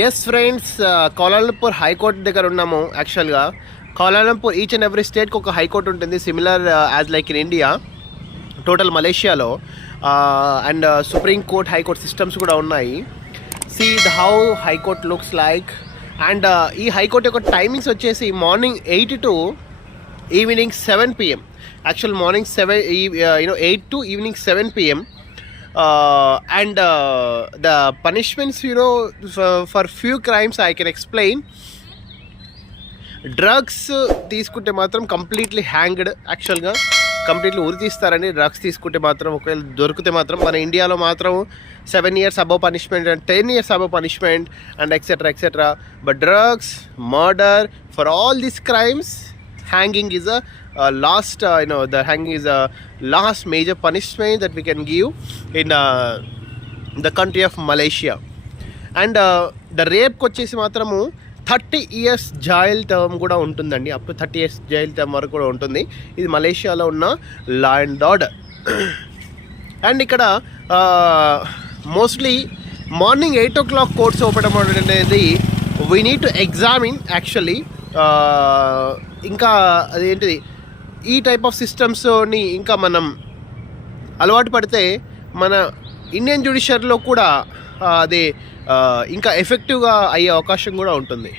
Yes friends, Kuala Lumpur high court దగ్గర ఉన్నాము. యాక్చువల్గా కౌలాలంపూర్ ఈచ్ అండ్ ఎవ్రీ స్టేట్కి ఒక హైకోర్టు ఉంటుంది, similar as like in India, total మలేషియాలో. And supreme court high court systems కూడా ఉన్నాయి. See the how high court looks like. And ఈ హైకోర్టు యొక్క టైమింగ్స్ వచ్చేసి morning 8 to evening 7 PM. Actual morning 8 to evening 7 PM. And the punishments, for few crimes I can explain. Drugs తీసుకుంటే మాత్రం completely hanged. యాక్చువల్గా completely ఉరి తీస్తారని. Drugs తీసుకుంటే మాత్రం ఒకవేళ దొరికితే మాత్రం మన ఇండియాలో మాత్రం 7 years above punishment and 10 years above punishment and etcetera. But drugs, murder, for all these crimes hanging is a the hanging is a last major punishment that we can give in the country of Malaysia. And the rape వచ్చేసి మాత్రము 30 years jail term కూడా ఉంటుందండి. Up to 30 years jail term వరకు కూడా ఉంటుంది. ఇది మలేషియాలో ఉన్న లా అండ్ ఆర్డర్. అండ్ ఇక్కడ mostly morning 8 o'clock courts open అవ్వడం అనేది we need to examine. Actually ఇంకా అదేంటిది, ఈ టైప్ ఆఫ్ సిస్టమ్స్ని ఇంకా మనం అలవాటు పడితే మన ఇండియన్ జ్యుడిషియరీలో కూడా అది ఇంకా ఎఫెక్టివ్గా అయ్యే అవకాశం కూడా ఉంటుంది.